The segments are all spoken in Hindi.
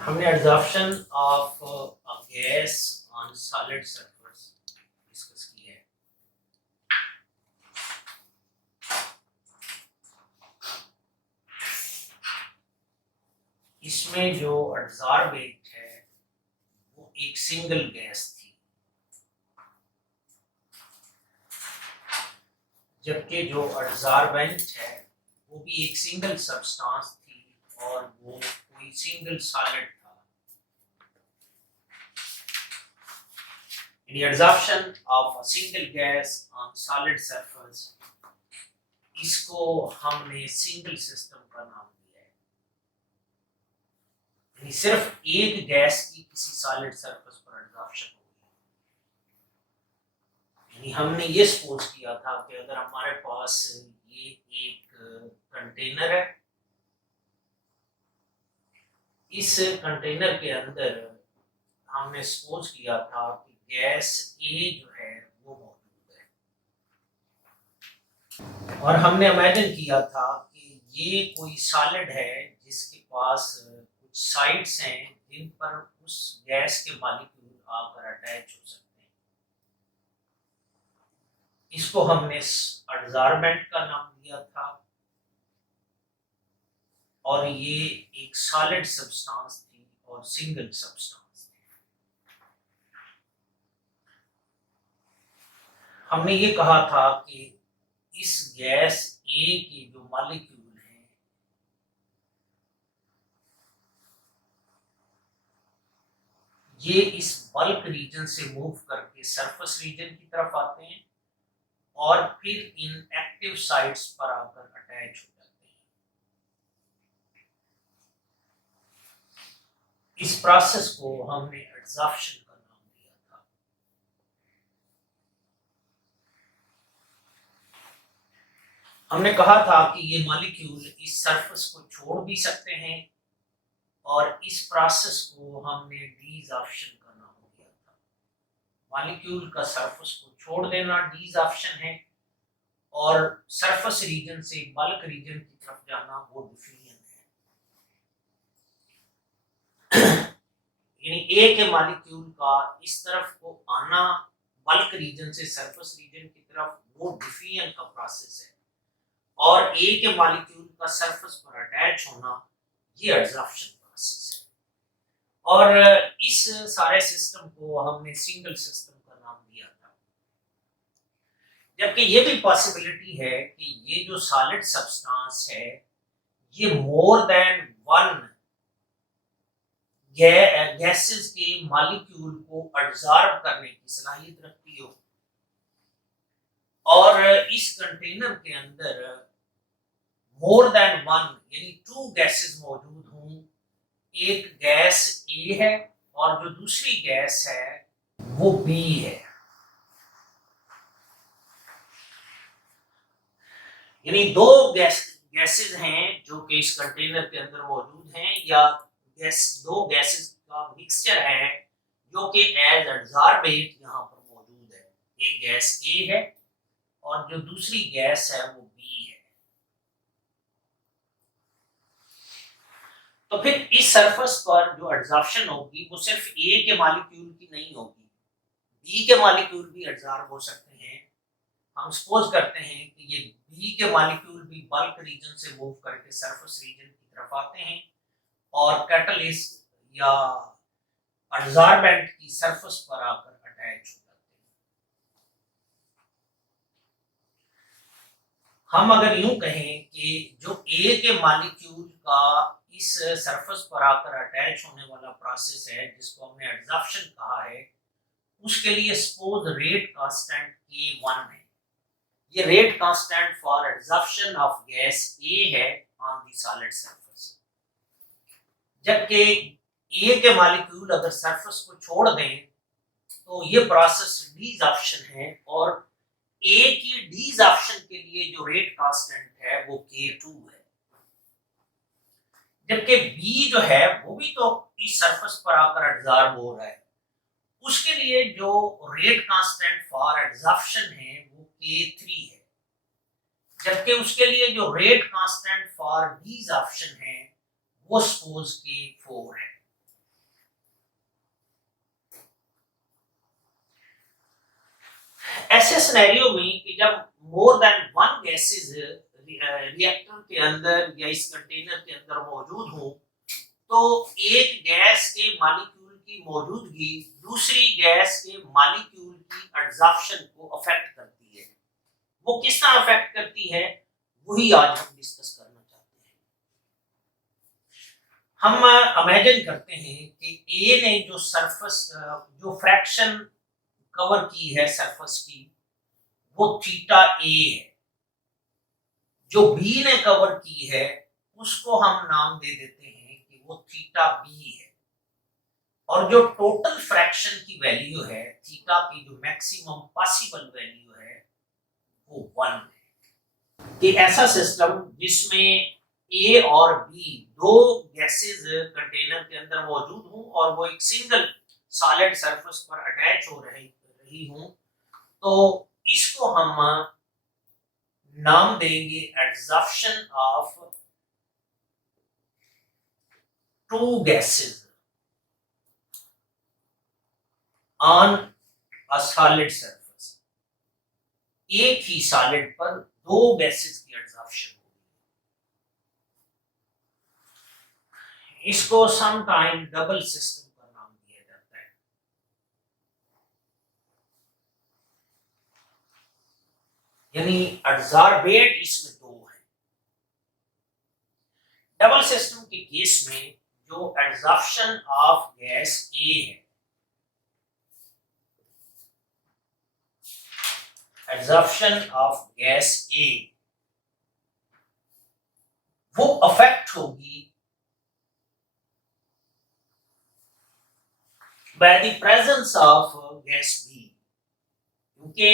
हमने absorption of gas on solid surface discuss किया है। इसमें जो एब्जॉर्बेंट है वो एक सिंगल गैस थी, जबकि जो एब्जॉर्बेंट है वो भी एक सिंगल सब्सटेंस थी और वो कोई सिंगल सॉलिड था। इन absorption of a single gas on solid surface, इसको हमने सिंगल सिस्टम का नाम दिया है। यानी सिर्फ एक गैस की किसी सॉलिड सरफेस पर एब्जॉर्प्शन होगी। यानी हमने ये सपोज किया था कि अगर हमारे पास ये एक कंटेनर है, इस कंटेनर के अंदर हमने सपोज किया था कि गैस ए जो है वो मौजूद है, और हमने इमेजिन किया था कि ये कोई सॉलिड है जिसके पास कुछ साइड्स हैं जिन पर उस गैस के मॉलिक्यूल आकर अटैच हो सकते हैं। इसको हमने एब्जॉर्बेंट का नाम दिया था और ये एक सॉलिड सब्सटेंस थी और सिंगल सब्सटेंस थी। हमने ये कहा था कि इस गैस ए के जो मॉलिक्यूल हैं ये इस बल्क रीजन से मूव करके सरफेस रीजन की तरफ आते हैं और फिर इन एक्टिव साइट्स पर आकर अटैच हो जाते हैं। इस प्रोसेस को हमने एब्जॉर्प्शन का नाम दिया था। हमने कहा था कि ये मॉलिक्यूल इस सरफेस को छोड़ भी सकते हैं और इस प्रोसेस को हमने डिसॉर्प्शन का नाम दिया था। मॉलिक्यूल का सरफेस को छोड़ देना डिसॉर्प्शन है और सरफेस रीजन से बल्क रीजन की तरफ जाना वो डिफ्यूजन है। यानी ए के मॉलिक्यूल का इस तरफ को आना बल्क रीजन से सरफेस रीजन की तरफ वो डिफ्यूजन का प्रोसेस है, और ए के मॉलिक्यूल का सरफेस पर अटैच होना ये एब्जॉर्प्शन प्रोसेस है। और इस सारे सिस्टम को हमने सिंगल सिस्टम का नाम दिया था, जबकि ये भी पॉसिबिलिटी है कि ये जो सॉलिड सब्सटेंस है ये मोर देन वन गैसेस के मॉलिक्यूल को एब्जॉर्ब करने की सलाहियत रखती हो, और इस कंटेनर के अंदर मोर देन वन यानी टू गैसेस मौजूद हों। एक गैस ए है और जो दूसरी गैस है वो बी है। यानी दो गैसेस हैं जो कि इस कंटेनर के अंदर मौजूद हैं, या दो गैसेस का मिक्सचर है जो कि एज एब्जॉर्बेंट यहाँ पर मौजूद है। एक गैस ए है और जो दूसरी गैस है वो बी है। तो फिर इस सरफेस पर जो एब्जॉर्प्शन होगी वो सिर्फ ए के मॉलिक्यूल की नहीं होगी, बी के मॉलिक्यूल भी एब्जॉर्ब हो सकते हैं। हम सपोज करते हैं कि ये बी के मॉलिक्यूल भी बल्क रीजन से मूव करके सरफेस रीजन की तरफ आते हैं और कैटलिस्ट या एब्जॉर्बेंट की सरफेस पर आकर अटैच हो जाते हैं। हम अगर यूं कहें कि जो ए के मॉलिक्यूल का इस सरफेस पर आकर अटैच होने वाला प्रोसेस है जिसको हमने एब्जॉर्प्शन कहा है, उसके लिए सपोज रेट कांस्टेंट K1 है। ये rate constant for absorption of gas A है ऑन द सॉलिड सरफेस। जबकि ए के मॉलिक्यूल अगर सरफेस को छोड़ दें तो ये प्रोसेस डिसॉर्प्शन है, और ए की डिसॉर्प्शन के लिए जो रेट कांस्टेंट है वो K2 है। जबकि बी जो है वो भी तो इस सरफेस पर आकर एब्जॉर्ब हो रहा है, उसके लिए जो रेट कांस्टेंट फॉर एब्जॉर्प्शन है वो K3 है। जबकि उसके लिए जो रेट कांस्टेंट फॉर डिसॉर्प्शन है वो सपोज K4 है। ऐसे सिनेरियो में कि जब more than one gases reactor के अंदर या इस कंटेनर के अंदर मौजूद हो, तो एक गैस के मॉलिक्यूल की मौजूदगी दूसरी गैस के मॉलिक्यूल की एडजॉर्प्शन को अफेक्ट करती है। वो किस तरह अफेक्ट करती है, वही आज हम डिस्कस करना चाहते हैं। हम इमेजिन करते हैं कि ए ने जो सरफेस जो फ्रैक्शन कवर की है सरफेस की, वो थीटा ए है। जो बी ने कवर की है उसको हम नाम दे देते हैं कि वो थीटा बी है। और जो टोटल फ्रैक्शन की वैल्यू है थीटा की, जो मैक्सिमम पॉसिबल वैल्यू है, वो 1 है। कि ऐसा सिस्टम जिसमें ए और बी दो गैसेस कंटेनर के अंदर मौजूद हों और वो एक सिंगल सॉलिड सरफेस पर अटैच हो रही हूं, तो इसको हम नाम देंगे adsorption of two gases on a solid surface. एक ही सॉलिड पर दो गैसेस की एडजॉर्प्शन होगी। इसको समटाइम डबल सिस्टम का नाम दिया जाता है। यानी एडजॉर्बेट इसमें दो है। डबल सिस्टम के केस में जो एडजॉर्प्शन ऑफ गैस ए है, एडजॉर्प्शन ऑफ गैस ए, वो अफेक्ट होगी by the presence of gas B. क्योंकि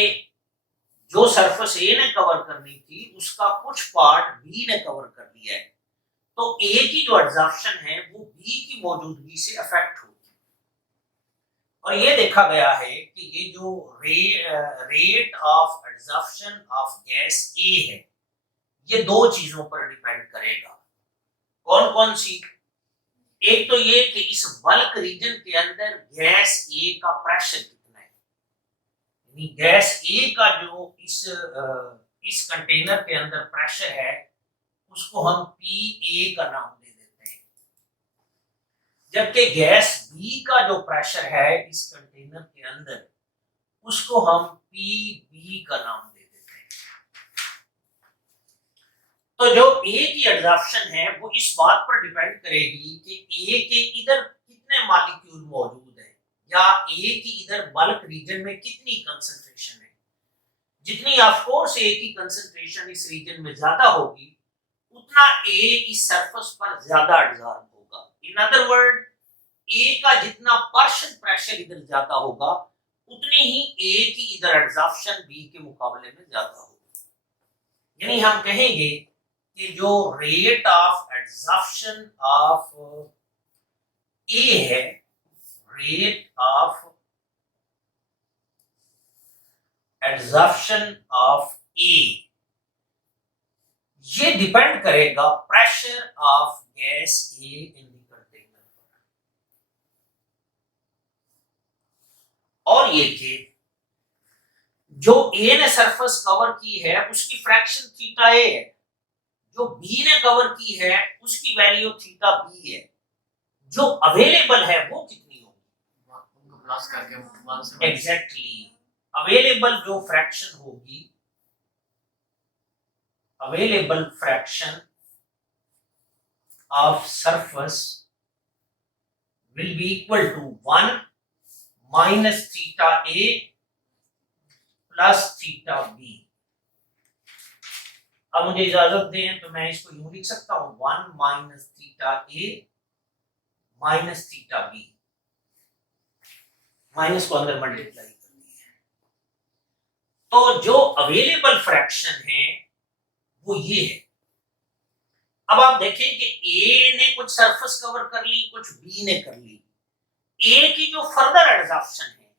जो सरफेस ए ने कवर करनी थी उसका कुछ पार्ट बी ने कवर कर लिया है, तो ए की जो एडजॉर्प्शन है वो बी की मौजूदगी से अफेक्ट होगी। और ये देखा गया है कि ये जो rate of adsorption of gas A है, ये दो चीजों पर डिपेंड करेगा। कौन कौन सी? एक तो ये कि इस बल्क रीजन के अंदर गैस ए का प्रेशर कितना है। यानी गैस ए का जो इस कंटेनर के अंदर प्रेशर है उसको हम पी ए का नाम दे देते हैं, जबकि गैस बी का जो प्रेशर है इस कंटेनर के अंदर उसको हम पी बी का नाम दे देते हैं। तो जो ए की एडजॉर्प्शन है वो इस बात पर डिपेंड करेगी कि ए के इधर कितने मॉलिक्यूल मौजूद है, या ए की इधर बल्क रीजन में कितनी कंसंट्रेशन है। जितनी ऑफ कोर्स ए की कंसंट्रेशन इस रीजन में ज्यादा होगी, उतना ए इस सरफेस पर ज्यादा एडजॉर्ब होगा। इन अदर वर्ड, ए का जितना पार्शियल प्रेशर इधर ज्यादा होगा, उतनी ही ए की इधर एडजॉर्प्शन बी के मुकाबले में ज्यादा होगी। यानी हम कहेंगे कि जो रेट ऑफ एडजॉर्प्शन ऑफ ए है, रेट ऑफ एडजॉर्प्शन ऑफ ए, ये डिपेंड करेगा pressure of gas A in the container पर। और ये कि जो ए ने सरफेस कवर की है उसकी फ्रैक्शन थीटा ए है, जो बी ने कवर की है उसकी वैल्यू थीटा बी है। जो अवेलेबल है वो कितनी होगी, उनको प्लस करके एग्जैक्टली अवेलेबल जो फ्रैक्शन होगी, available fraction of surface will be equal to 1 minus theta A plus theta B। अब मुझे इजाजत दें तो मैं इसको यूं लिख सकता हूं, 1 minus theta A minus theta B। Minus को अंदर मल्टीप्लाई करनी है। तो जो अवेलेबल फ्रैक्शन है वो ये है। अब आप देखें कि ए ने कुछ सरफेस कवर कर ली, कुछ बी ने कर ली। ए की जो फर्दर एडजॉर्प्शन है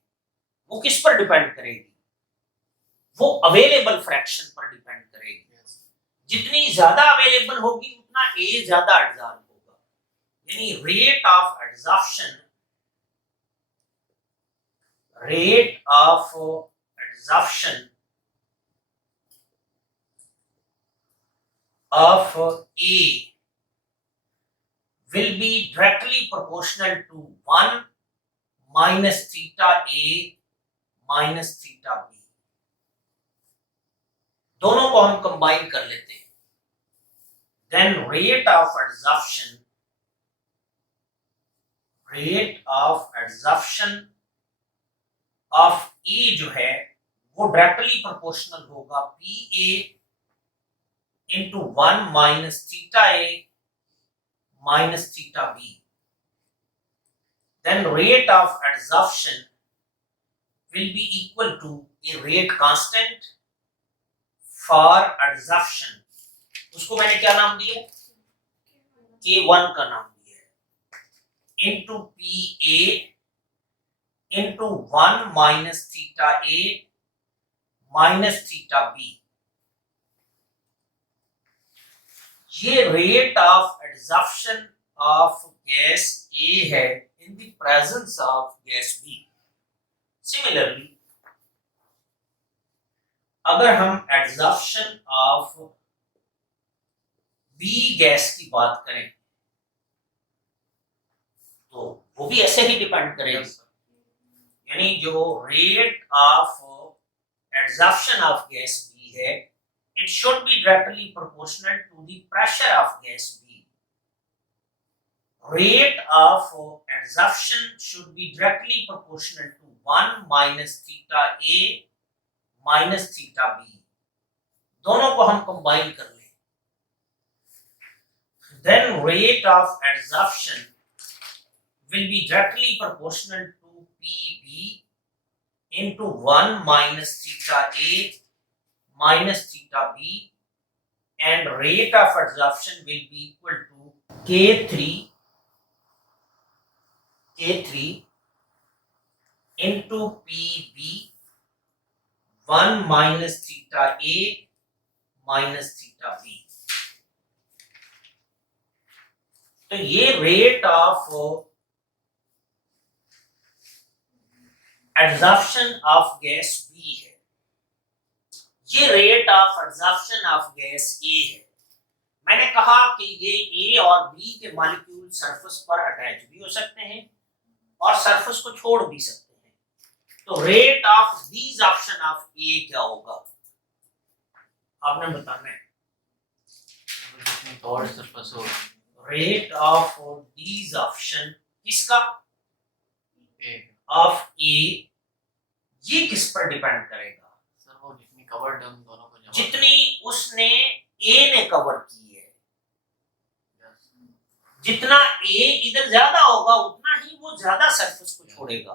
वो किस पर डिपेंड करेगी, वो अवेलेबल फ्रैक्शन पर डिपेंड करेगी। जितनी ज्यादा अवेलेबल होगी उतना ए ज्यादा एडजॉर्ब होगा। यानी rate of adsorption adsorption of A will be directly proportional to 1 minus theta A minus theta B. दोनों को हम कंबाइन कर लेते हैं. Then rate of adsorption of A जो है वो डायरेक्टली प्रोपोर्शनल होगा PA into 1 minus theta A minus theta B. Then rate of adsorption will be equal to a rate constant for adsorption. उसको मैंने क्या नाम दिया? K1 का नाम दिया है, into PA into 1 minus theta A minus theta B. ये rate of adsorption of gas A है in the presence of gas B. Similarly अगर हम एडसॉर्प्शन ऑफ B गैस की बात करें तो वो भी ऐसे ही डिपेंड करेगा. यानी जो rate of adsorption of gas B है, it should be directly proportional to the pressure of gas B. Rate of adsorption should be directly proportional to 1 minus theta A minus theta B. दोनों को हम कंबाइन कर लें. Then rate of adsorption will be directly proportional to PB into 1 minus theta A minus theta B, and rate of adsorption will be equal to K3 into PB 1 minus theta A minus theta B. तो ये rate of adsorption of gas B है. ये rate of adsorption of gas A है. मैंने कहा कि ये A और B के मॉलिक्यूल सरफेस पर अटैच भी हो सकते हैं और सरफेस को छोड़ भी सकते हैं. तो rate of desorption of A क्या होगा आपने बताना है. और सरफेस हो रेट ऑफ डिसऑर्प्शन किसका? Of A. ये किस पर डिपेंड करेगा? कवर्ड हम दोनों को जितनी उसने A ने कवर की है, जितना A इधर ज्यादा होगा उतना ही वो ज्यादा सरफेस को छोड़ेगा.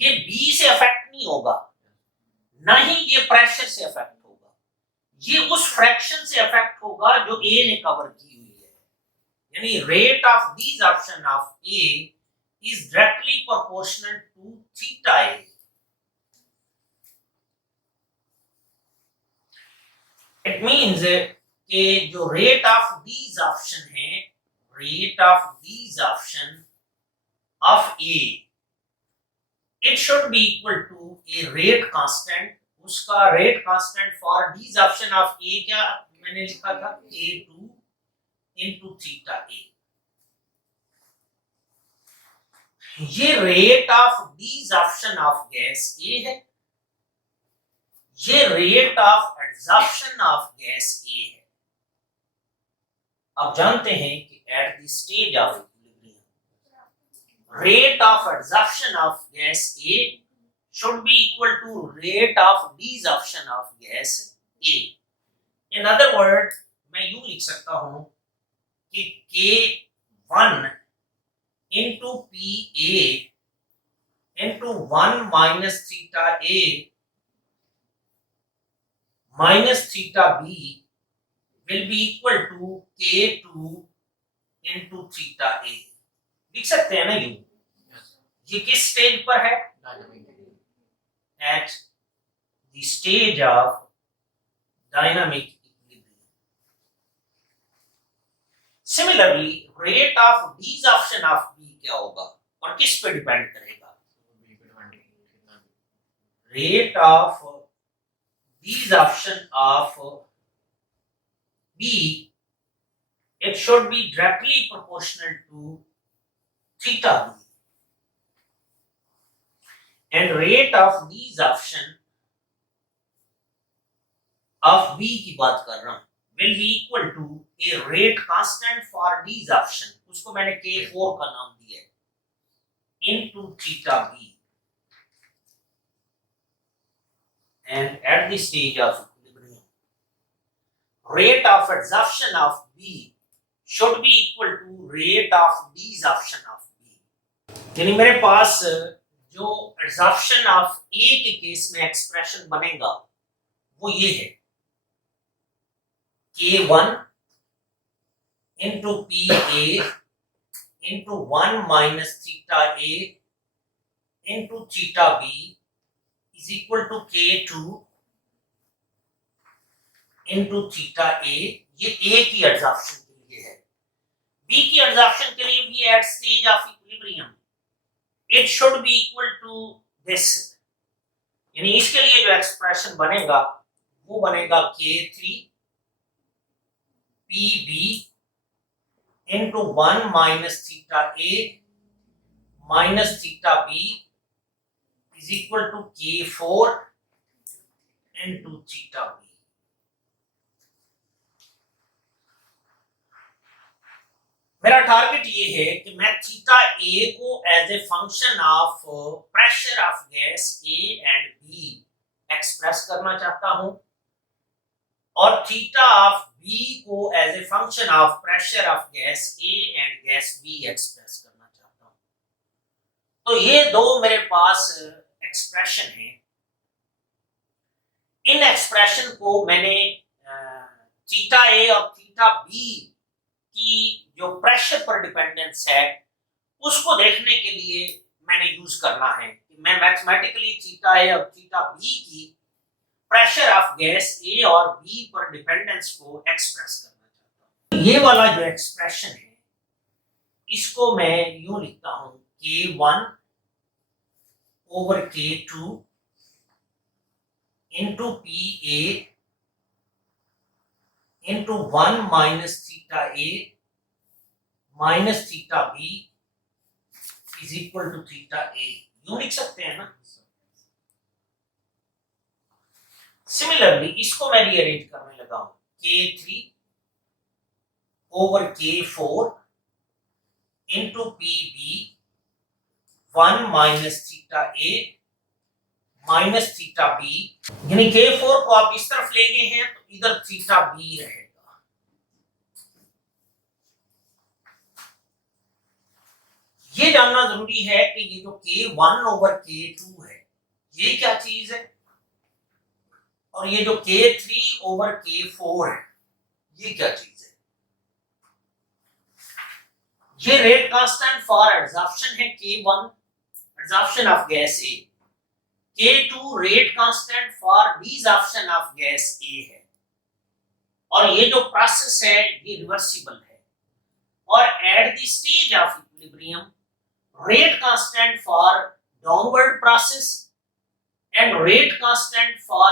ये B से अफेक्ट नहीं होगा, ना ही ये प्रेशर से अफेक्ट होगा. ये उस फ्रैक्शन से अफेक्ट होगा जो A ने कवर की हुई है. यानी rate of desorption of A is directly proportional to theta A. It means कि जो रेट ऑफ डिसऑर्प्शन है, rate of desorption of A, it should be equal to a rate constant. उसका rate constant for desorption of A क्या मैंने लिखा था? K2 into theta A. ये rate of desorption of gas A है. ये rate of adsorption of gas A है. आप जानते हैं कि at the stage of equilibrium rate of adsorption of gas A should be equal to rate of desorption of gas A. In other words, मैं यूं लिख सकता हूं कि K1 into PA into 1 minus theta A minus theta B will be equal to K2 into theta A. लिख सकते हैं ना यूं. ये किस स्टेज पर है? At the stage of dynamic equilibrium. Similarly, rate of desorption of B क्या होगा और किस पे डिपेंड करेगा? rate of desorption of B, it should be directly proportional to theta B, and rate of desorption of B की बात कर रहा हूं, will be equal to a rate constant for desorption, उसको मैंने K4 का नाम दिया है, into theta B, and at the stage of equilibrium, rate of adsorption of B should be equal to rate of desorption of B. यानी मेरे पास जो adsorption of A के केस में एक्सप्रेशन बनेगा वो ये है K1 into PA into 1 minus theta A into theta B is equal to K2 into theta A. ये A की adsorption के लिए है. B की adsorption के लिए भी at stage of equilibrium it should be equal to this. यानी इसके लिए जो एक्सप्रेशन बनेगा वो बनेगा K3 PB into 1 minus theta A minus theta B is equal to K4 into theta B. मेरा टारगेट ये है कि मैं थीटा ए को as a function of pressure of gas A and B express करना चाहता हूं और थीटा ऑफ बी को as a function of pressure of gas A and gas B express करना चाहता हूं. तो ये दो मेरे पास एक्सप्रेशन है. इन एक्सप्रेशन को मैंने थीटा ए और थीटा बी की जो प्रेशर पर डिपेंडेंस है उसको देखने के लिए मैंने यूज करना है कि मैं मैथमेटिकली थीटा ए और थीटा बी की प्रेशर ऑफ गैस ए और बी पर डिपेंडेंस को एक्सप्रेस करना चाहता हूं. ये वाला जो एक्सप्रेशन है इसको मैं यूं लिखता हूं K1 over K2 into PA into 1 minus theta A minus theta B is equal to theta A. यूं लिख सकते हैं ना. सिमिलरली इसको मैं रीअरेंज करने लगा हूं K3 over K4 into PB 1 minus theta A minus theta B. यानी K4 को आप इस तरफ ले गए हैं तो इधर थीटा B रहेगा. ये जानना जरूरी है कि ये जो K1 over K2 है ये क्या चीज है और ये जो K3 over K4 है ये क्या चीज है. ये रेट कांस्टेंट फॉर एडसॉर्प्शन है K1 adsorption of gas A. K2 rate constant for desorption of gas A है और ये जो प्रोसेस है ये रिवर्सिबल है और at the stage of equilibrium rate constant for downward process and rate constant for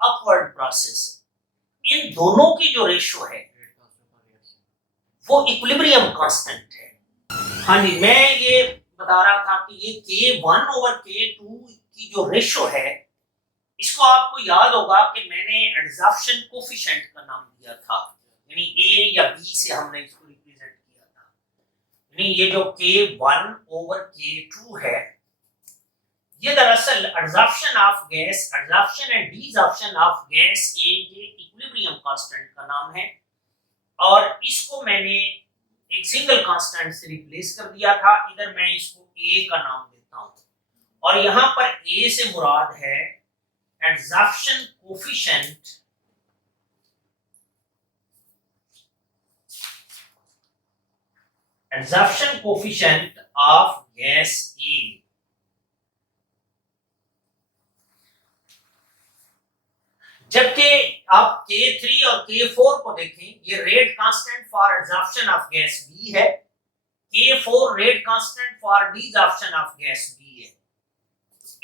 upward process, इन दोनों की जो रेशो है वो इक्विलिब्रियम कांस्टेंट है. हाँ जी, मैं ये बता रहा था कि ये K1 over K2 की जो रेशो है इसको आपको याद होगा कि मैंने एडसॉर्प्शन कोफिशिएंट का नाम दिया था, यानी A या B से हमने इसको ये जो K1 over K2 है ये दरअसल adsorption of gas, adsorption and desorption of gas A के इक्विलिब्रियम कांस्टेंट का नाम है और इसको मैंने एक सिंगल कांस्टेंट से रिप्लेस कर दिया था. इधर मैं इसको A का नाम देता हूं और यहां पर A से मुराद है adsorption coefficient adsorption coefficient of gas A. जबकि आप K3 और K4 को देखें ये rate constant for adsorption of gas B है, K4 rate constant for desorption of gas B है.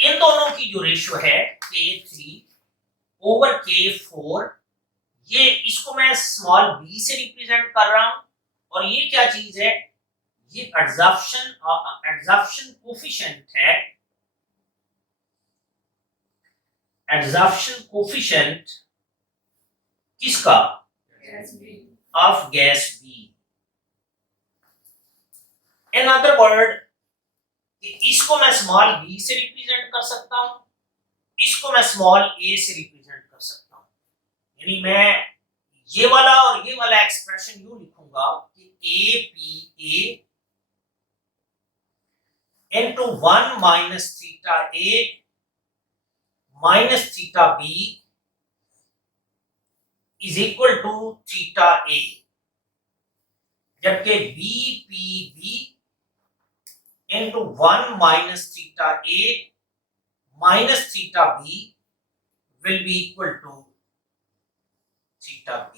इन दोनों की जो रेशियो है K3/K4, ये इसको मैं स्मॉल b से रिप्रेजेंट कर रहा हूं, और ये क्या चीज है, ये एडजॉर्प्शन कोफिशिएंट है, एडजॉर्प्शन कोफिशिएंट किसका, of gas B। In other word, इसको मैं स्मॉल b से रिप्रेजेंट कर सकता हूं, इसको मैं स्मॉल a से रिप्रेजेंट कर सकता हूं। यानी मैं ये वाला और ये वाला एक्सप्रेशन यूं लिखूंगा कि APA into 1 minus theta A minus theta B is equal to theta A, जबकि BPB into 1 minus theta A minus theta B will be equal to theta B।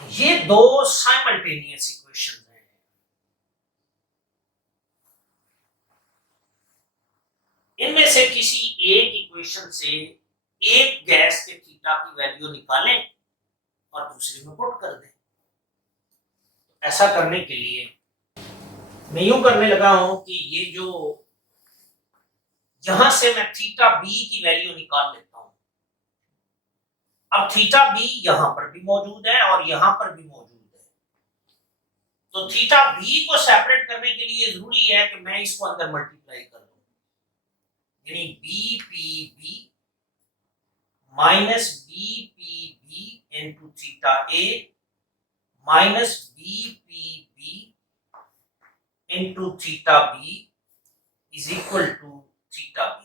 ये दो साइमल्टेनियस इक्वेशन हैं। इनमें से किसी एक इक्वेशन से एक गैस के थीटा की वैल्यू निकालें और दूसरे में पुट कर दें। ऐसा करने के लिए मैं यूं करने लगा हूं कि ये जो यहां से मैं थीटा बी की वैल्यू निकाल लेता हूं। अब थीटा बी यहां पर भी मौजूद है और यहां पर भी मौजूद है, तो थीटा बी को सेपरेट करने के लिए जरूरी है कि मैं इसको अंदर मल्टीप्लाई कर दूं, यानी B P B minus B P B into theta A minus B P B into theta B is equal to theta B.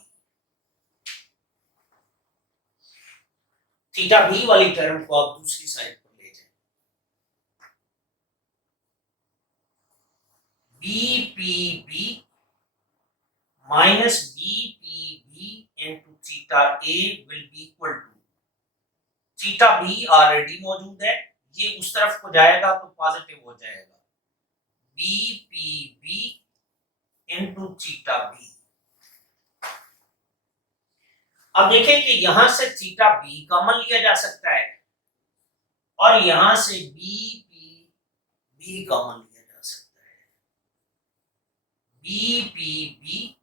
Theta B वाली टर्म को आप दूसरी साइड पर ले जाएं। B P B minus B P B into theta A will be equal to, theta B already मौजूद है, ये उस तरफ को जाएगा तो पॉजिटिव हो जाएगा, B P B into theta B. अब देखें कि यहां से थीटा बी कॉमन लिया जा सकता है और यहां से बी पी बी कॉमन लिया जा सकता है। B P B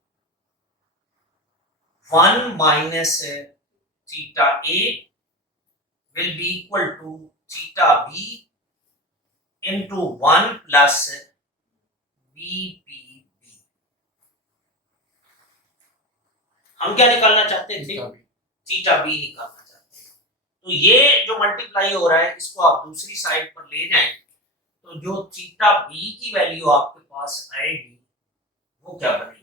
1 minus theta A will be equal to theta b into 1 plus BPB। हम क्या निकालना चाहते थे, थीटा बी निकालना चाहते हैं। तो ये जो मल्टीप्लाई हो रहा है इसको आप दूसरी साइड पर ले जाएं, तो जो थीटा बी की वैल्यू आपके पास आएगी वो क्या बनेगी,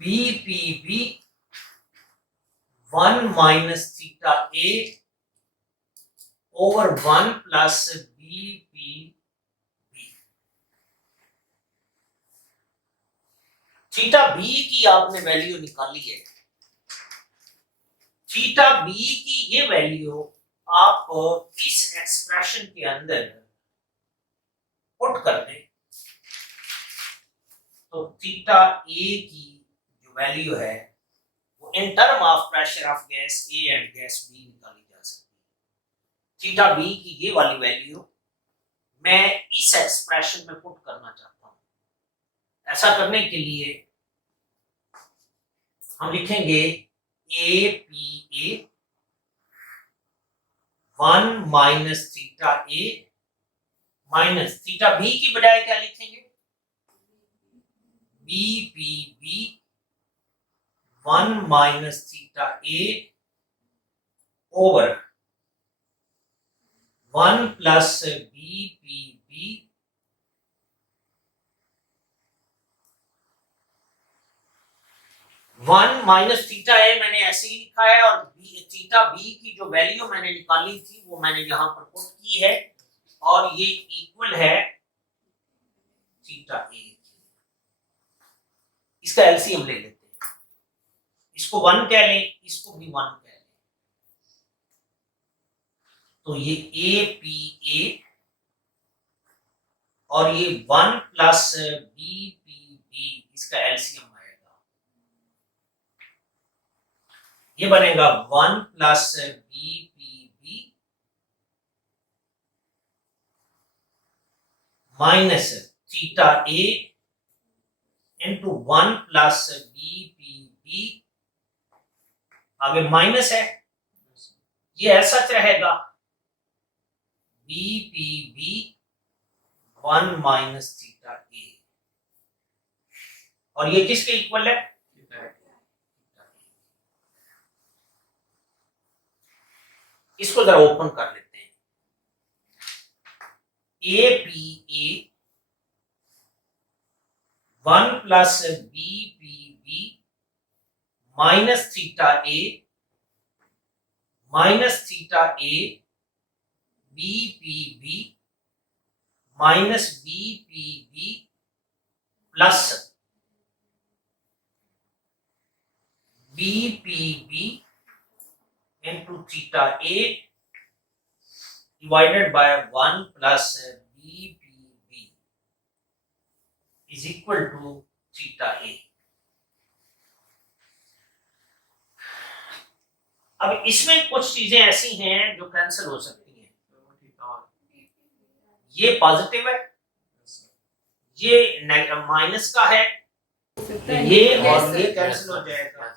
BPB 1 minus theta A over 1 plus BPB। Theta B की आपने वैल्यू निकाली है, थीटा बी की ये वैल्यू आप इस एक्सप्रेशन के अंदर पुट कर दें, तो थीटा ए की जो वैल्यू है वो in term of pressure of gas A and gas B निकाली जा सकती है। थीटा बी की ये वाली वैल्यू मैं इस एक्सप्रेशन में पुट करना चाहता हूं। ऐसा करने के लिए हम लिखेंगे A P A 1 minus theta A minus theta B की बजाय क्या लिखेंगे, B P B 1 minus theta A over 1 plus B P B 1 minus theta A मैंने ऐसे ही लिखा है, और थीटा बी की जो वैल्यू मैंने निकाली थी वो मैंने यहां पर पुट की है, और ये इक्वल है थीटा ए। इसका एलसीएम ले लेते हैं, इसको 1 कह लें, इसको भी 1 कह लें, तो ये ए पी ए और ये 1 प्लस बी पी बी, इसका एलसीएम आएगा, ये बनेगा 1 plus B P B minus theta A into 1 plus B P B, आगे माइनस है, ये ऐसा रहेगा B P B 1 minus theta A, और ये किसके इक्वल है? इसको जरा ओपन कर लेते हैं। A P A 1 plus B P B minus theta A B P B minus B P B plus B P B into theta A divided by 1 plus B P B is equal to theta A. अब इसमें कुछ चीजें ऐसी हैं जो कैंसिल हो सकती हैं, ये पॉजिटिव है, ये माइनस का है, ये और ये कैंसिल हो जाएगा,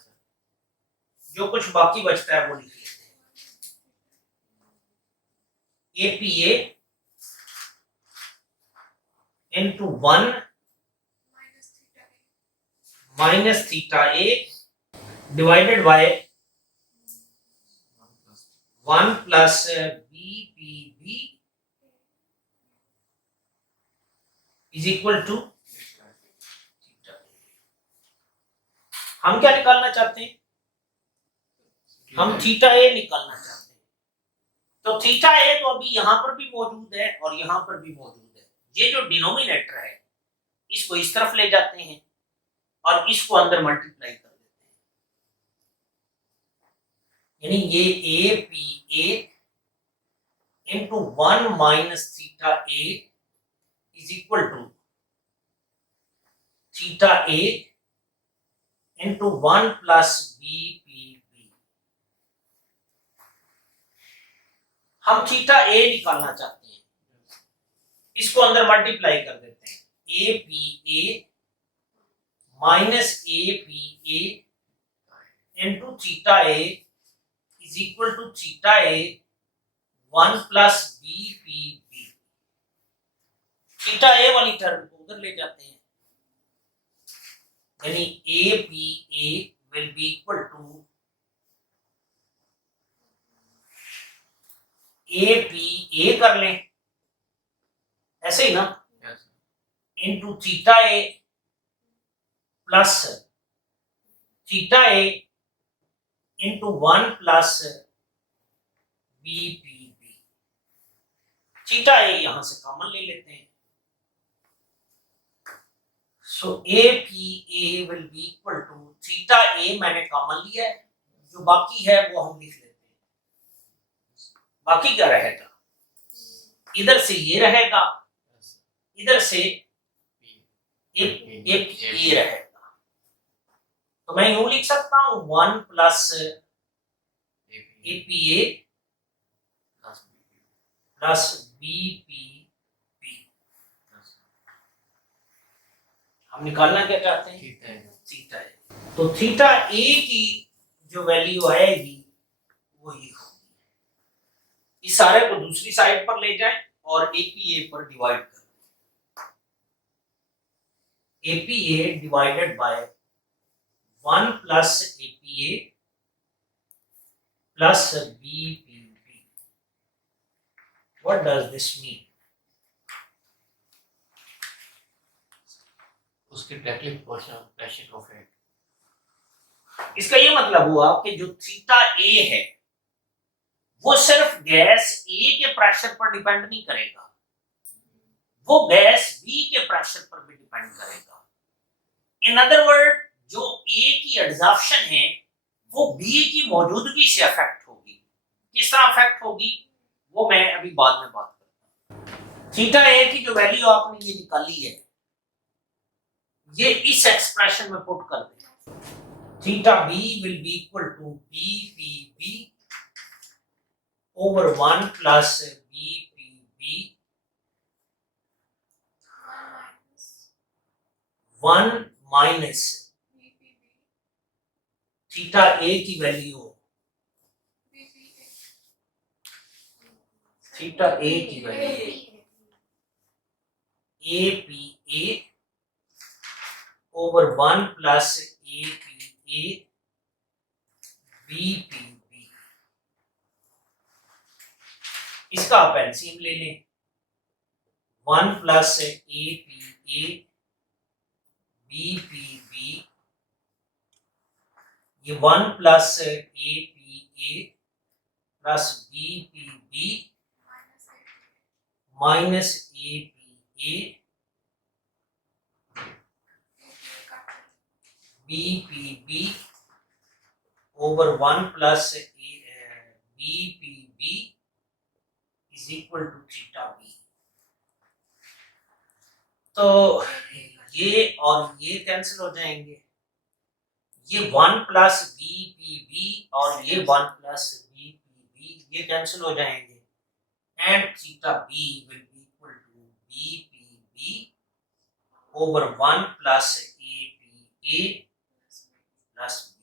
जो कुछ बाकी बचता है वो लिख लेते हैं। A P A into 1 minus theta A divided by 1 plus B P B is equal to theta. हम क्या निकालना चाहते हैं? हम थीटा ए निकालना चाहते हैं। तो थीटा ए तो अभी यहां पर भी मौजूद है और यहां पर भी मौजूद है। ये जो डिनोमिनेटर है इसको इस तरफ ले जाते हैं और इसको अंदर मल्टीप्लाई कर देते हैं, यानी ये A P A into 1 minus theta A is equal to theta A into 1 plus B P B. हम थीटा ए निकालना चाहते हैं, इसको अंदर मल्टीप्लाई कर देते हैं, A P A minus A P A into theta A is equal to theta A 1 plus B P B. Theta A वाली टर्म को उधर ले जाते हैं, यानी A P A will be equal to A P A कर लें ऐसे ही ना, into theta A plus theta A into 1 plus B P B. Theta A यहां से कॉमन ले लेते हैं, so A P A will be equal to theta A मैंने कॉमन लिया है, जो बाकी है वो हम लिख लेते हैं। बाकी क्या रहेगा? इधर से ये रहेगा, इधर से एक ये रहेगा, तो मैं यूं लिख सकता हूं 1 plus A P A plus B P B. हम निकालना क्या चाहते हैं? Theta A. तो थीटा ए की जो वैल्यू आएगी वो ये होगी। इस सारे को दूसरी साइड पर ले जाएं और ए पी ए पर डिवाइड करें। A P A divided by 1 plus A P A plus B P B. What does this mean? उसके directly proportional pressure of head. इसका ये मतलब हुआ कि जो थीटा ए है वो सिर्फ गैस ए के प्रेशर पर डिपेंड नहीं करेगा, वो गैस बी के प्रेशर पर भी डिपेंड करेगा। इन अदर वर्ड, जो ए की एडजॉर्प्शन है वो बी की मौजूदगी से अफेक्ट होगी। किस तरह अफेक्ट होगी? वो मैं अभी बाद में बात करता हूँ। थीटा ए की जो वैल्यू आपने ये निकाली है, ये इस एक्सप्रेशन में पुट कर दें। Theta B will be equal to B P B over 1 plus BPB 1 minus theta A की वैल्यू, थीटा ए की value APA over 1 plus APA BPB। इसका आप एलसीएम ले लें, 1 प्लस APA BPB, ये 1 plus APA plus BPB minus APA BPB over 1 plus BPB is equal to theta B। तो ये और ये कैंसिल हो जाएंगे, ये 1 प्लस BPB और ये 1 प्लस BPB ये कैंसिल हो जाएंगे, and theta B will be equal to BPB over 1 plus APA plus B।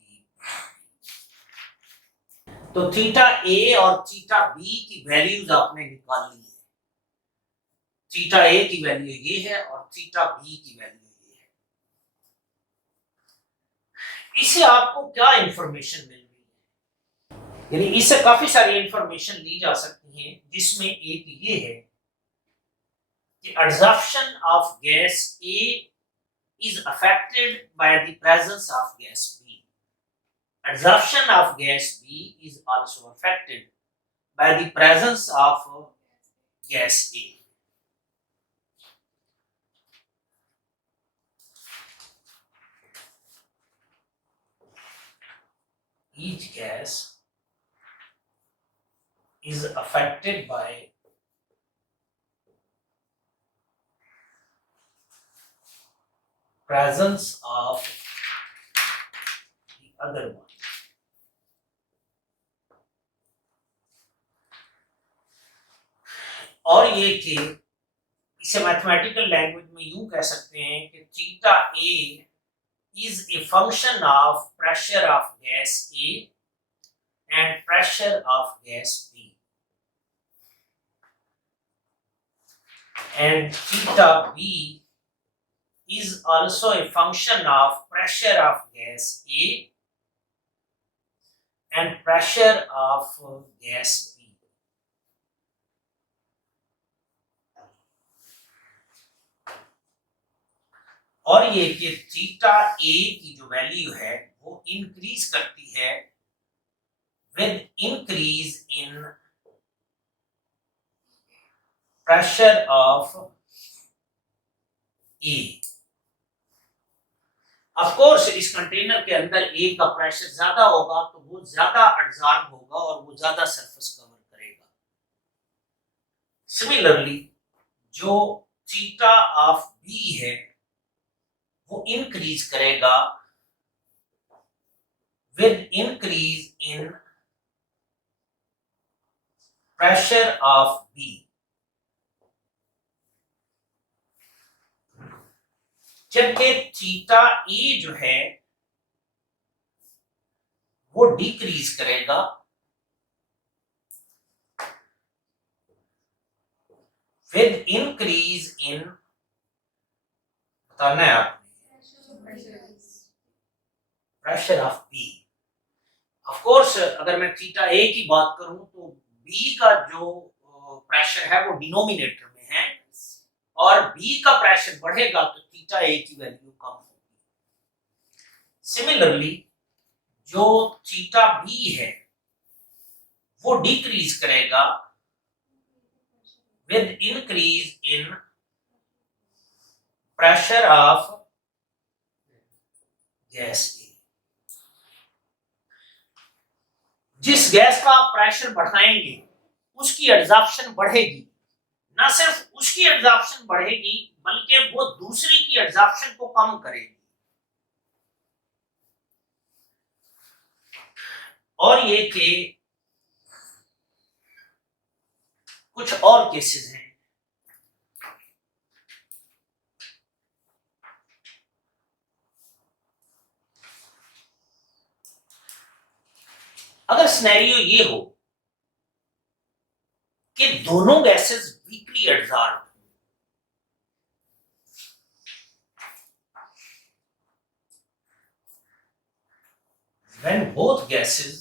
तो थीटा A और थीटा B की वैल्यूज आपने निकाल ली है। थीटा A की वैल्यू ये है और थीटा B की वैल्यू ये है। इससे आपको क्या इंफॉर्मेशन मिल रही है, यानी इससे काफी सारी इंफॉर्मेशन ली जा सकती है, जिसमें एक ये है कि adsorption of gas A is affected by the presence of gas B. Adsorption of gas B is also affected by the presence of gas A. Each gas is affected by presence of the other one. और ये कि इसे मैथमेटिकल लैंग्वेज में यूं कह सकते हैं कि theta A is a function of pressure of gas A and pressure of gas B, and theta B is also a function of pressure of gas A and pressure of gas B. और ये कि थीटा ए की जो वैल्यू है वो इंक्रीज करती है with increase in pressure of A. Of course इस कंटेनर के अंदर ए का प्रेशर ज्यादा होगा तो वो ज्यादा एब्जॉर्ब होगा और वो ज्यादा सरफेस कवर करेगा। सिमिलरली जो थीटा ऑफ बी है वो इंक्रीज करेगा with increase in pressure of B. जबकि थीटा ए जो है वो डिक्रीज करेगा विद इंक्रीज इन, बताना है आपने, pressure of B. Of course अगर मैं थीटा ए की बात करूं तो बी का जो प्रेशर है वो डिनोमिनेटर में है, और बी का प्रेशर बढ़ेगा तो थीटा ए की वैल्यू कम होगी। सिमिलरली जो थीटा बी है वो डिक्रीज करेगा with increase in pressure of gas A. जिस गैस का आप प्रेशर बढ़ाएंगे उसकी एब्जॉर्प्शन बढ़ेगी। ना सिर्फ उसकी एब्जॉर्प्शन बढ़ेगी बल्कि वो दूसरी की एब्जॉर्प्शन को कम करेगी। और ये कि कुछ और केसेस हैं। अगर सिनेरियो ये हो कि दोनों gases weekly absorb, when both gases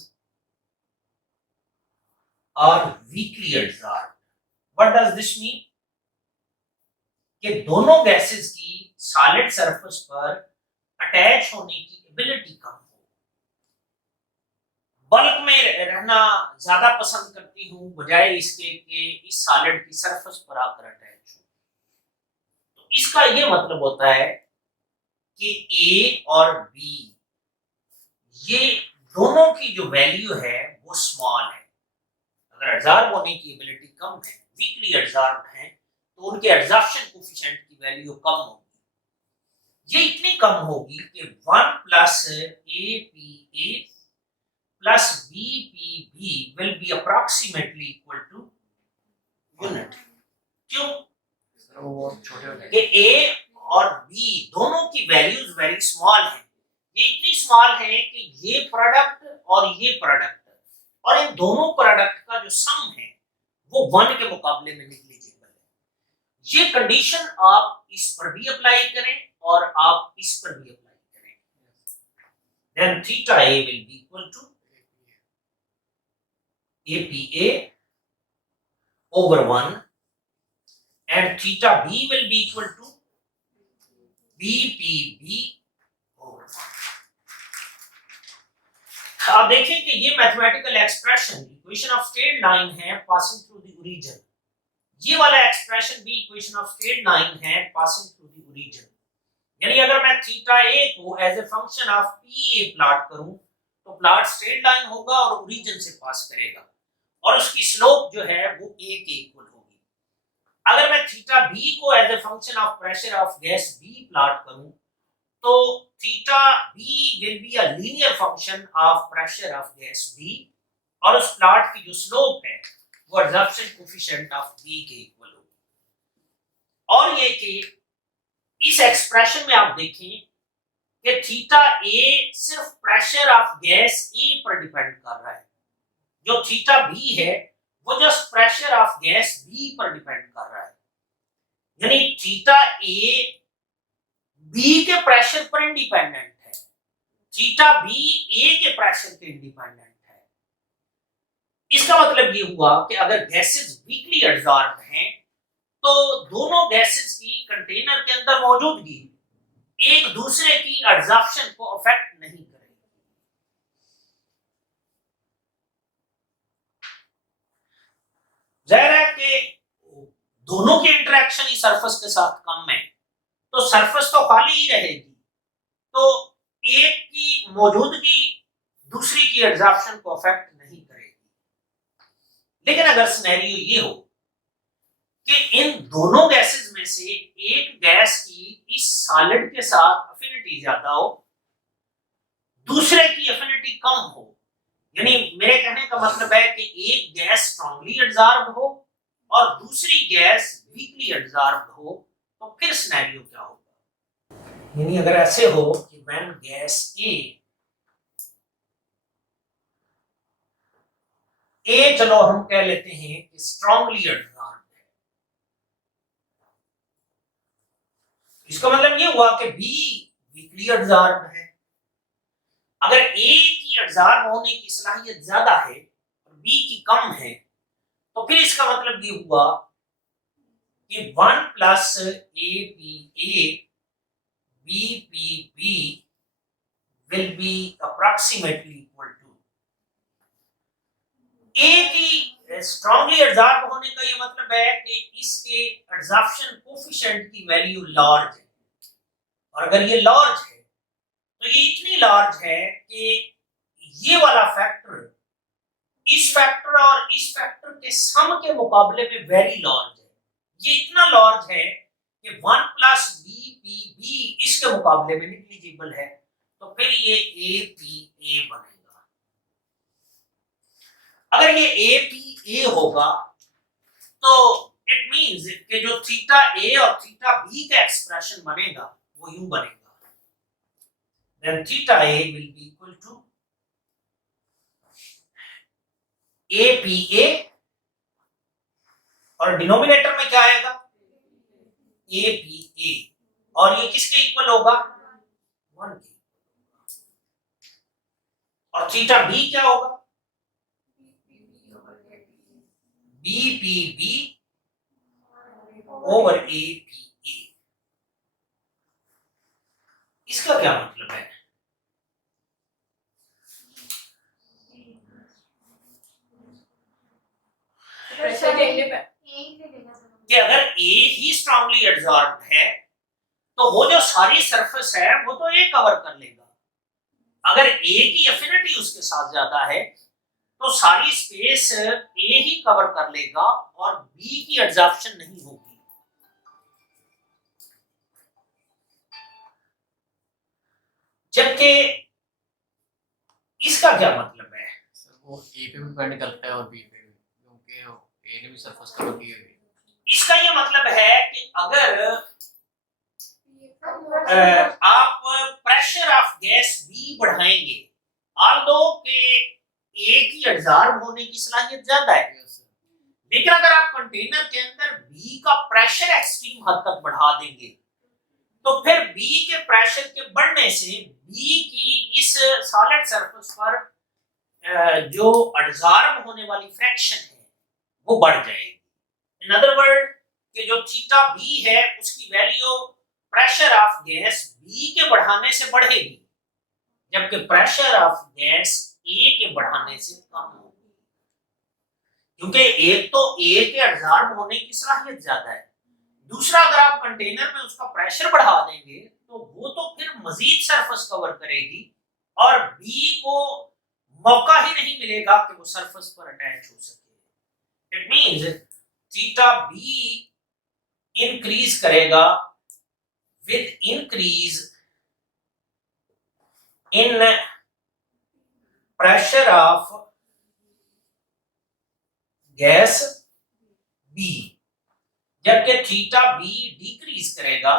are weakly adsorbed, what does this mean? कि दोनों गैसेस की सॉलिड सरफेस पर अटैच होने की एबिलिटी कम हो। बल्क में रहना ज्यादा पसंद करती हूं बजाय इसके कि इस सॉलिड की सरफेस पर आकर अटैच हो। तो इसका ये मतलब होता है कि ए और बी ये दोनों की जो वैल्यू है वो स्मॉल है। अगर एब्जॉर्ब होने की एबिलिटी कम है, वीकली एब्जॉर्ब है, तो उनके एब्जॉर्प्शन कोफिशिएंट की वैल्यू कम होगी। ये इतनी कम होगी कि 1 plus APA plus BPB will be approximately equal to unit. क्यों? वो छोटे हो कि A और B दोनों की वैल्यूज वेरी स्मॉल है। ये इतनी स्मॉल है कि ये प्रोडक्ट और ये प्रोडक्ट और इन दोनों प्रोडक्ट का जो सम है वो 1 के मुकाबले में नेग्लिजिबल है। ये कंडीशन आप इस पर भी अप्लाई करें और आप इस पर भी अप्लाई करें। Then theta A will be equal to APA over 1 and theta B will be equal to BPB over 1। आप देखें कि ये mathematical expression equation of straight line है पासिंग थ्रू द ओरिजिन। ये वाला एक्सप्रेशन भी इक्वेशन ऑफ स्ट्रेट लाइन है पासिंग थ्रू द ओरिजिन। यानी अगर मैं थीटा A को as a function of PA plot करूं तो प्लॉट स्ट्रेट लाइन होगा और ओरिजिन से पास करेगा और उसकी स्लोप जो है वो A के इक्वल होगी। अगर मैं थीटा B को as a function of pressure of gas B plot करूं तो theta B will be a linear function of pressure of gas B और उस प्लॉट की जो स्लोप है वो एब्जॉर्प्शन कोफिशिएंट ऑफ B के इक्वल होगी। और ये कि इस एक्सप्रेशन में आप देखें कि थीटा A सिर्फ प्रेशर ऑफ गैस A पर डिपेंड कर रहा है, जो थीटा B है वो just pressure of gas B पर डिपेंड कर रहा है। यानी थीटा A B के प्रेशर पर इंडिपेंडेंट है, थीटा B A के प्रेशर के इंडिपेंडेंट है। इसका मतलब ये हुआ कि अगर गैसेस वीकली एब्जॉर्ब हैं तो दोनों गैसेस की कंटेनर के अंदर मौजूदगी एक दूसरे की एब्जॉर्प्शन को अफेक्ट नहीं करेगी। जाहिर है कि दोनों की इंटरेक्शन ही सरफेस के साथ कम है तो सरफेस तो खाली ही रहेगी, तो एक की मौजूदगी दूसरी की एब्जॉर्प्शन को अफेक्ट नहीं करेगी। लेकिन अगर सिनेरियो ये हो कि इन दोनों गैसेस में से एक गैस की इस सॉलिड के साथ अफिनिटी ज्यादा हो, दूसरे की अफिनिटी कम हो, यानी मेरे कहने का मतलब है कि एक गैस स्ट्रांगली एब्जॉर्ब हो और दूसरी गैस वीकली एब्जॉर्ब हो, तो फिर सिनेरियो क्या होगा? यानी अगर ऐसे हो कि व्हेन गैस ए चलो हम कह लेते हैं कि स्ट्रांगली एब्जॉर्ब है, इसका मतलब ये हुआ कि बी वीकली एब्जॉर्ब है। अगर ए की एब्जॉर्ब होने की सलाहियत ज्यादा है और बी की कम है तो फिर इसका मतलब ये हुआ कि 1 plus APA BPB will be approximately equal to A की स्ट्रांगली एब्जॉर्ब होने का ये मतलब है कि इसके एब्जॉर्प्शन कोफिशिएंट की वैल्यू लार्ज है, और अगर ये लार्ज है तो ये इतनी लार्ज है कि ये वाला फैक्टर इस फैक्टर और इस फैक्टर के सम के मुकाबले में वेरी लार्ज है। ये इतना लार्ज है कि 1 प्लस बी पी बी इसके मुकाबले में निग्लिजिबल है, तो फिर ये ए पी ए बनेगा। अगर ये ए पी ए होगा तो इट मींस कि जो थीटा ए और थीटा बी का एक्सप्रेशन बनेगा वो यूं बनेगा, then theta a will be equal to APA और डिनोमिनेटर में क्या आएगा APA, और ये किसके इक्वल होगा 1 के, और थीटा बी क्या होगा BPB ओवर APA। इसका क्या मतलब है कि अगर A ही स्ट्रांगली एडसॉर्ब्ड है तो वो जो सारी सरफेस है वो तो A कवर कर लेगा। अगर A की एफिनिटी उसके साथ ज्यादा है तो सारी स्पेस A ही कवर कर लेगा और B की एडसॉर्प्शन नहीं होगी। जबकि इसका क्या मतलब है सर वो ए पे भी डिपेंड करता है और बी पे भी, क्योंकि ए ने भी सरफेस कवर की है। इसका ये मतलब है कि अगर आप प्रेशर ऑफ गैस बी बढ़ाएंगे, ऑल्दो के ए की एडसॉर्ब होने की सलाहियत ज्यादा है, लेकिन अगर आप कंटेनर के अंदर बी का प्रेशर एक्सट्रीम हद तक बढ़ा देंगे तो फिर बी के प्रेशर के बढ़ने से बी की इस सॉलिड सरफेस पर जो एडसॉर्ब होने वाली फ्रैक्शन है वो बढ़ जाएगी। इन अदर वर्ड कि जो थीटा बी है उसकी value pressure of gas B के बढ़ाने से बढ़ेगी, जबकि प्रेशर ऑफ गैस ए के बढ़ाने से कम होगी, क्योंकि एक तो ए के एडसॉर्ब होने की सलाहियत ज्यादा है, दूसरा अगर आप कंटेनर में उसका प्रेशर बढ़ा देंगे तो वो तो फिर मजीद सरफेस कवर करेगी और बी को मौका ही नहीं मिलेगा कि वो सरफेस पर अटैच हो सके। It means theta B increase करेगा with increase in pressure of gas B, जबकि थीटा बी डिक्रीज करेगा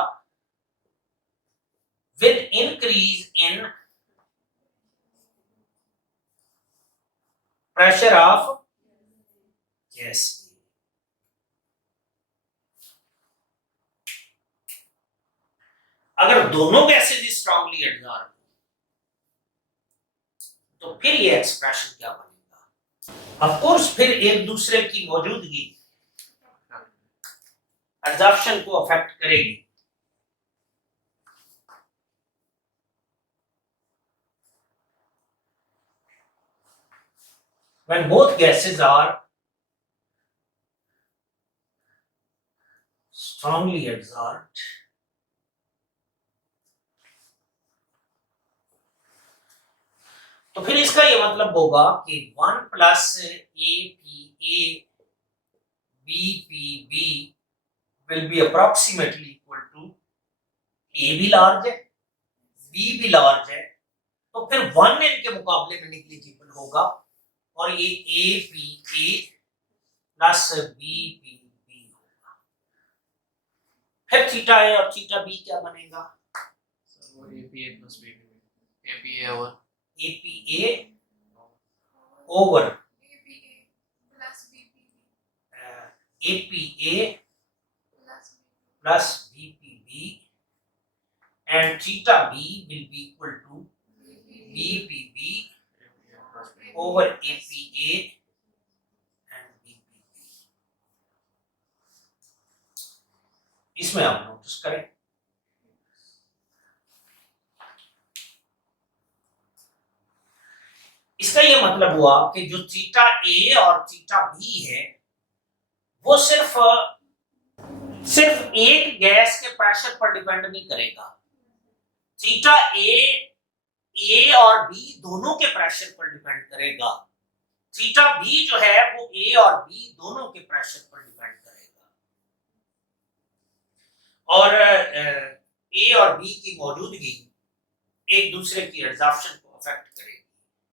with increase in pressure of gas B. अगर दोनों गैसेज स्ट्रांगली एडसॉर्ब तो फिर ये एक्सप्रेशन क्या बनेगा? ऑफ कोर्स फिर एक दूसरे की मौजूदगी एडसॉर्प्शन को अफेक्ट करेगी। When both gases are strongly adsorbed, तो फिर इसका ये मतलब होगा कि 1 plus APA BPB will be approximately equal to A भी लार्ज है B भी लार्ज है, तो फिर 1 इनके मुकाबले में निग्लिजिबल होगा और ये APA प्लस BPB होगा। फिर थीटा A और थीटा B क्या बनेगा? सर वो APA प्लस BPB, APA और APA over APA plus BPB and theta B will be equal to BPB over APA and BPB। इसमें आप नोटिस करें इसका ये मतलब हुआ कि जो थीटा ए और थीटा बी है वो सिर्फ एक गैस के प्रेशर पर डिपेंड नहीं करेगा। थीटा ए और बी दोनों के प्रेशर पर डिपेंड करेगा। थीटा बी जो है वो ए और बी दोनों के प्रेशर पर डिपेंड करेगा, और ए और बी की मौजूदगी एक दूसरे की एब्जॉर्प्शन को अफेक्ट करेगी।